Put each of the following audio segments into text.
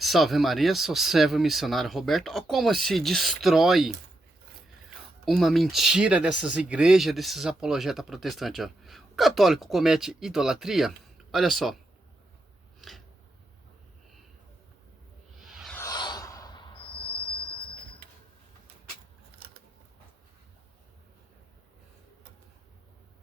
Salve Maria, sou servo missionário Roberto. Olha como se destrói uma mentira dessas igrejas, desses apologetas protestantes. Ó. O católico comete idolatria? Olha só.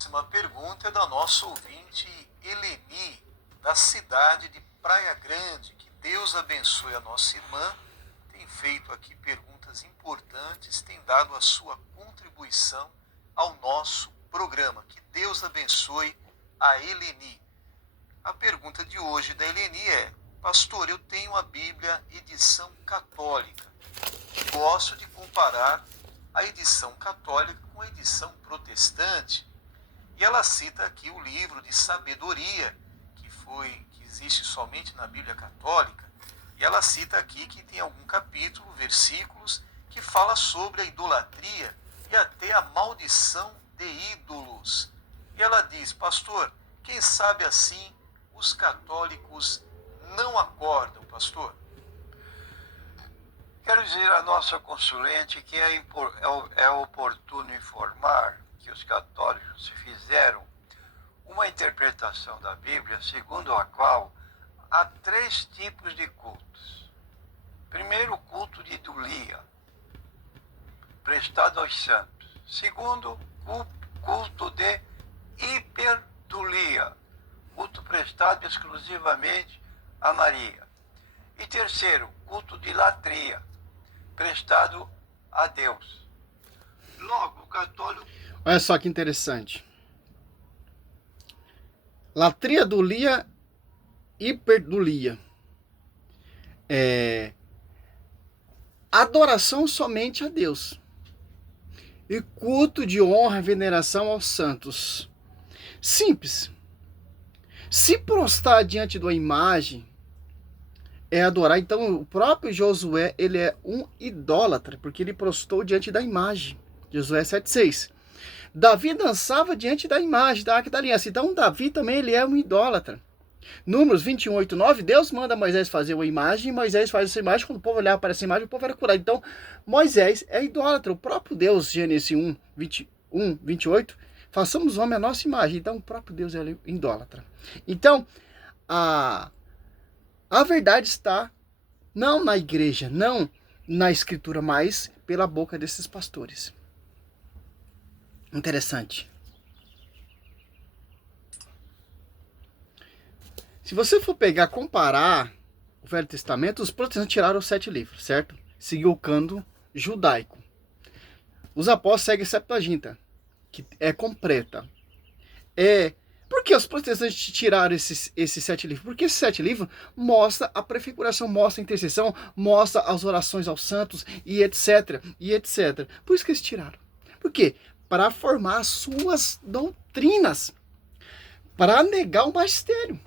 Uma pergunta é da nossa ouvinte Eleni, da cidade de Praia Grande. Que Deus abençoe a nossa irmã. Tem feito aqui perguntas importantes, tem dado a sua contribuição ao nosso programa. Que Deus abençoe a Eleni. A pergunta de hoje da Eleni é: pastor, eu tenho a Bíblia edição católica. Gosto de comparar a edição católica com a edição protestante. E ela cita aqui o livro de sabedoria, que existe somente na Bíblia Católica. E ela cita aqui que tem algum capítulo, versículos, que fala sobre a idolatria e até a maldição de ídolos. E ela diz: pastor, quem sabe assim os católicos não acordam, pastor? Quero dizer à nossa consulente que é oportuno informar que os católicos fizeram uma interpretação da Bíblia segundo a qual há 3 tipos de cultos. Primeiro, o culto de idolia, prestado aos santos. Segundo, o culto de hiperdulia, culto prestado exclusivamente a Maria. E terceiro, culto de latria, prestado a Deus. Logo, o católico... Olha só que interessante. Latria, dulia, hiperdulia. Adoração somente a Deus. E culto de honra e veneração aos santos. Simples. Se prostrar diante de uma imagem é adorar. Então o próprio Josué, ele é um idólatra, porque ele prostrou diante da imagem. Josué 7,6. Davi dançava diante da imagem da Arca da Aliança. Então Davi também ele é um idólatra. Números 21, 8, 9, Deus manda Moisés fazer uma imagem, e Moisés faz essa imagem. Quando o povo olhava para essa imagem, o povo era curado. Então Moisés é idólatra. O próprio Deus, Gênesis 1, 21, 28, façamos homem a nossa imagem. Então o próprio Deus é idólatra. Então a verdade está não na igreja, não na escritura, mas pela boca desses pastores. Interessante. Se você for pegar, comparar o Velho Testamento, os protestantes tiraram os 7 livros, certo? Seguiu o cânon judaico. Os apóstolos seguem a Septuaginta, que é completa. Por que os protestantes tiraram esses 7 livros? Porque esses 7 livros mostram a prefiguração, mostra a intercessão, mostra as orações aos santos e etc, e etc. Por isso que eles tiraram. Por quê? Para formar as suas doutrinas, para negar o magistério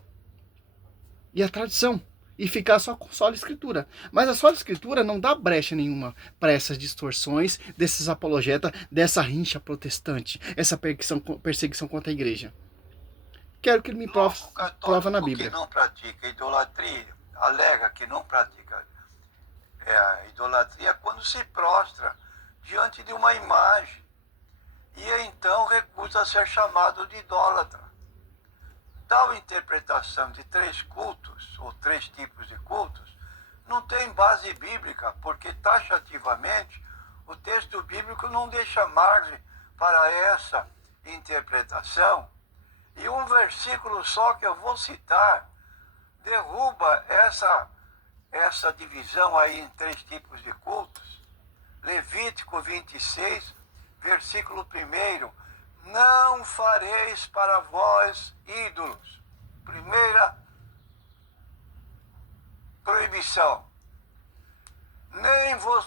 e a tradição, e ficar só com sola escritura. Mas a sola escritura não dá brecha nenhuma para essas distorções, desses apologetas, dessa rincha protestante, essa perseguição contra a igreja. Quero que ele me prova na Bíblia. Que não pratica idolatria, alega que não pratica a idolatria quando se prostra diante de uma imagem. E então recusa ser chamado de idólatra. Tal interpretação de 3 cultos, ou 3 tipos de cultos, não tem base bíblica, porque taxativamente o texto bíblico não deixa margem para essa interpretação. E um versículo só que eu vou citar derruba essa divisão aí em 3 tipos de cultos. Levítico 26, versículo 1: não fareis para vós ídolos. Primeira proibição. Nem vos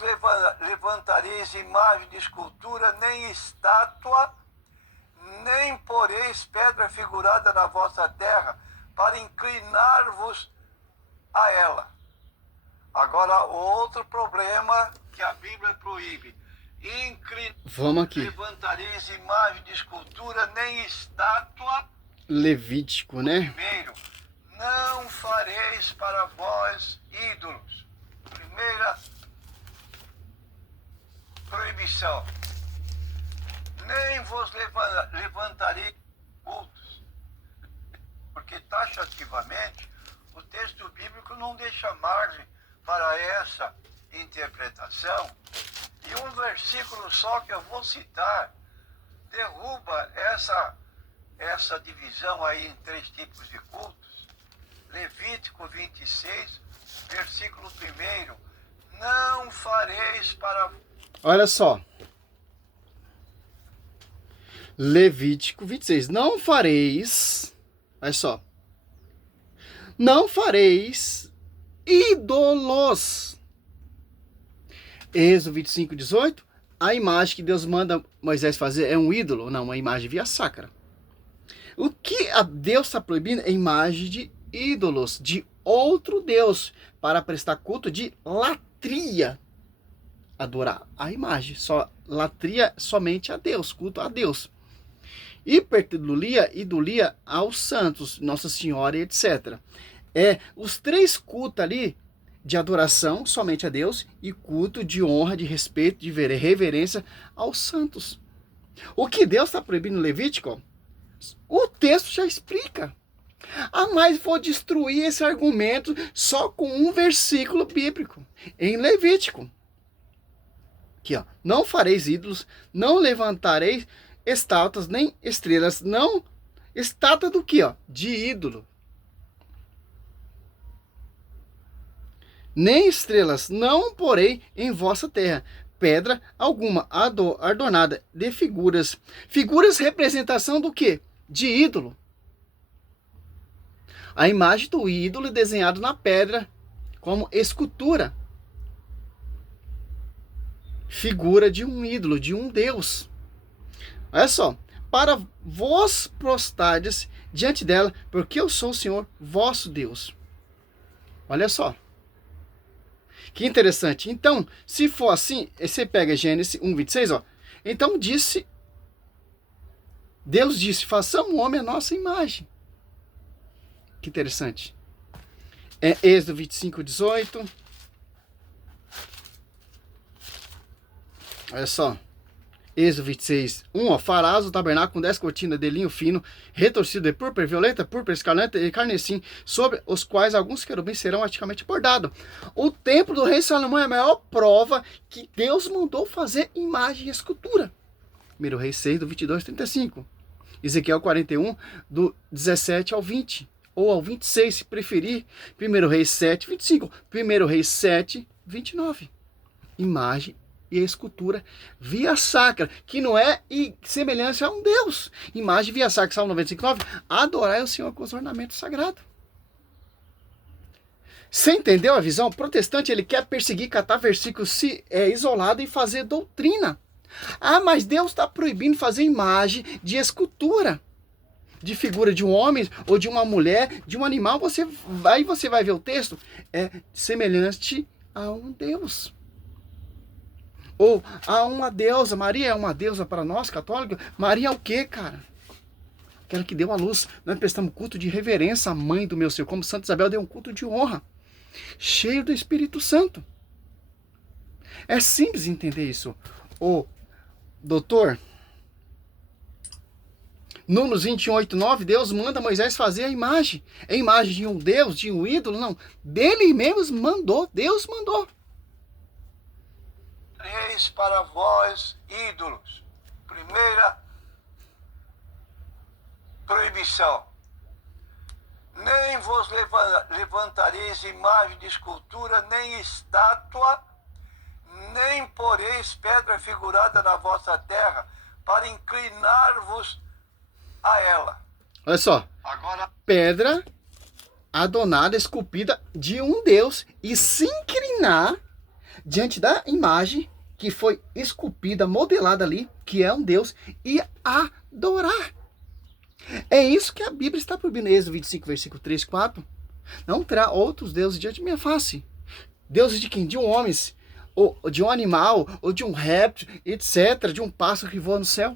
levantareis imagem de escultura, nem estátua, nem poreis pedra figurada na vossa terra, para inclinar-vos a ela. Agora, outro problema que a Bíblia proíbe. Vamos aqui. Levantareis imagem de escultura, nem estátua. Levítico, né? Primeiro, não fareis para vós ídolos. Proibição. Nem vos levantarei cultos. Porque taxativamente o texto bíblico não deixa margem para essa interpretação. E um versículo só que eu vou citar derruba essa divisão aí em 3 tipos de cultos. Levítico 26, versículo 1. Não fareis para... Olha só. Levítico 26. Não fareis... Olha só. Não fareis ídolos. Êxodo 25, 18. A imagem que Deus manda Moisés fazer é um ídolo? Não, uma imagem via sacra. O que Deus está proibindo é imagem de ídolos, de outro Deus, para prestar culto de latria. Adorar a imagem, só latria somente a Deus, culto a Deus. Hipertelulia, idolia aos santos, Nossa Senhora e etc. Os 3 cultos ali de adoração somente a Deus e culto de honra, de respeito, de reverência aos santos. O que Deus está proibindo no Levítico, o texto já explica. Mas vou destruir esse argumento só com um versículo bíblico em Levítico. Aqui, ó. Não fareis ídolos, não levantareis estátuas, nem estrelas, não. Estátua do que, ó? De ídolo. Nem estrelas não porei em vossa terra, pedra alguma adornada de figuras. Figuras representação do quê? De ídolo. A imagem do ídolo desenhado na pedra como escultura. Figura de um ídolo, de um Deus. Olha só. Para vos prostardes diante dela, porque eu sou o Senhor vosso Deus. Olha só. Que interessante. Então, se for assim, você pega Gênesis 1:26, ó. Então Deus disse, façamos o homem a nossa imagem. Que interessante. Êxodo 25:18. Olha só. Êxodo 26:1, ó. Farás o tabernáculo com 10 cortinas de linho fino, retorcido de púrpura violeta, púrpura escarlate e carmesim, sobre os quais alguns querubins serão artisticamente bordados. O templo do rei Salomão é a maior prova que Deus mandou fazer imagem e escultura. 1 Reis 6, do 22-35. Ezequiel 41, do 17 ao 20. Ou ao 26, se preferir. 1 Reis 7, 25. 1 Reis 7, 29. Imagem e escultura via sacra, que não é semelhança a um Deus. Imagem via sacra, Salmo 95:9, adorai o Senhor com os ornamentos sagrados. Você entendeu a visão? O protestante, ele quer perseguir, catar versículos isolado e fazer doutrina. Mas Deus está proibindo fazer imagem de escultura, de figura de um homem ou de uma mulher, de um animal. Você vai ver o texto, é semelhante a um Deus. Ou a uma deusa. Maria é uma deusa para nós, católicos? Maria é o quê, cara? Aquela que deu a luz. Nós prestamos culto de reverência à mãe do meu Senhor, como Santa Isabel deu um culto de honra, cheio do Espírito Santo. É simples entender isso. Doutor, Números 28:9, Deus manda Moisés fazer a imagem. É a imagem de um Deus, de um ídolo? Não. Dele mesmo mandou. Deus mandou. Eis para vós ídolos. Primeira proibição. Nem vos levantareis imagem de escultura, nem estátua, nem poreis pedra figurada na vossa terra, para inclinar-vos a ela. Olha só. Agora, pedra adornada, esculpida de um Deus, e se inclinar diante da imagem que foi esculpida, modelada ali, que é um Deus, e adorar. É isso que a Bíblia está proibindo. Êxodo 25, versículo 3, 4. Não terá outros deuses diante de minha face. Deuses de quem? De um homem, ou de um animal, ou de um réptil, etc. De um pássaro que voa no céu.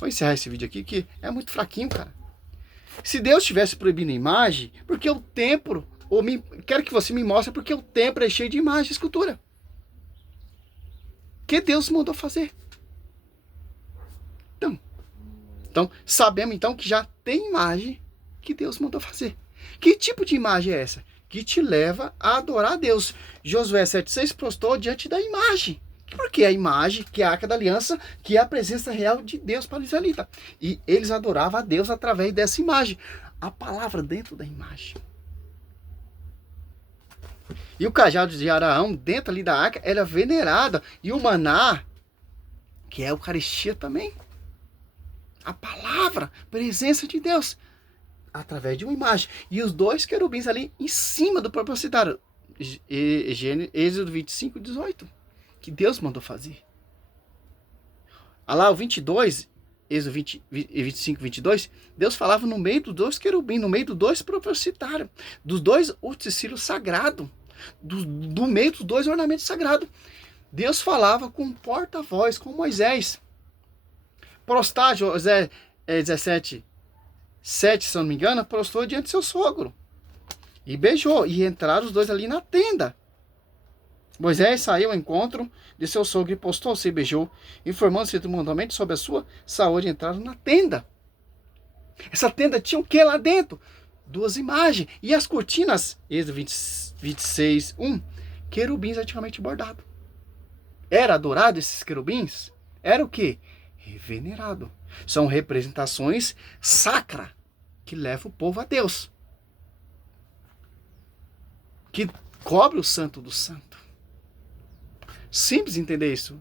Vou encerrar esse vídeo aqui, que é muito fraquinho, cara. Se Deus tivesse proibindo a imagem, porque o templo, quero que você me mostre porque o templo é cheio de imagem e escultura. que Deus mandou fazer. Então, sabemos então que já tem imagem que Deus mandou fazer. Que tipo de imagem é essa? Que te leva a adorar a Deus. Josué 7,6 prostrou diante da imagem. Porque a imagem, que é a Arca da Aliança, que é a presença real de Deus para os israelitas. E eles adoravam a Deus através dessa imagem. A palavra dentro da imagem. E o cajado de Araão, dentro ali da arca, era venerada. E o maná, que é a Eucaristia também. A palavra, presença de Deus, através de uma imagem. E os dois querubins ali em cima do propósito. Êxodo 25, 18. Que Deus mandou fazer. Olha lá o 22, Êxodo 25, 22. Deus falava no meio dos dois querubins, no meio dos dois propositários, dos dois utensílios sagrados, do meio dos dois ornamentos sagrados. Deus falava com porta-voz, com Moisés. Prostrar, José 17, 7, se eu não me engano, prostrou diante de seu sogro. E beijou. E entraram os dois ali na tenda. Moisés saiu ao encontro de seu sogro e postou-se e beijou, informando-se do mandamento sobre a sua saúde. Entraram na tenda. Essa tenda tinha o que lá dentro? 2 imagens. E as cortinas, Êxodo 26, 1, querubins antigamente bordados. Era adorado esses querubins? Era o quê? Venerado. São representações sacras que levam o povo a Deus. Que cobre o santo do santo. Simples entender isso.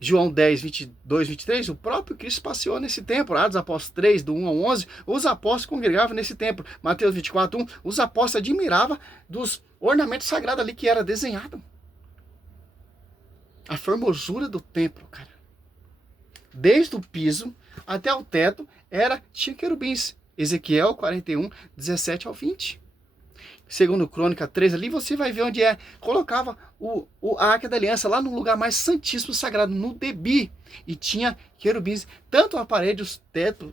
João 10, 22, 23, o próprio Cristo passeou nesse templo. Atos Apóstolos 3, do 1 ao 11, os apóstolos congregavam nesse templo. Mateus 24, 1, os apóstolos admiravam dos ornamentos sagrados ali que era desenhado. A formosura do templo, cara. Desde o piso até o teto tinha querubins. Ezequiel 41, 17 ao 20. Segundo Crônica 3, ali você vai ver onde colocava a Arca da Aliança lá no lugar mais santíssimo sagrado, no Debi. E tinha querubins, tanto a parede, os tetos,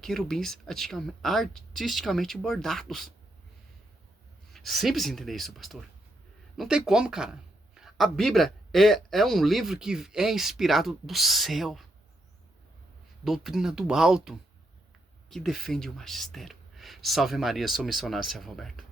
querubins artisticamente bordados. Simples entender isso, pastor. Não tem como, cara. A Bíblia é um livro que é inspirado do céu. Doutrina do alto. Que defende o magistério. Salve Maria, sou missionário Servo Roberto.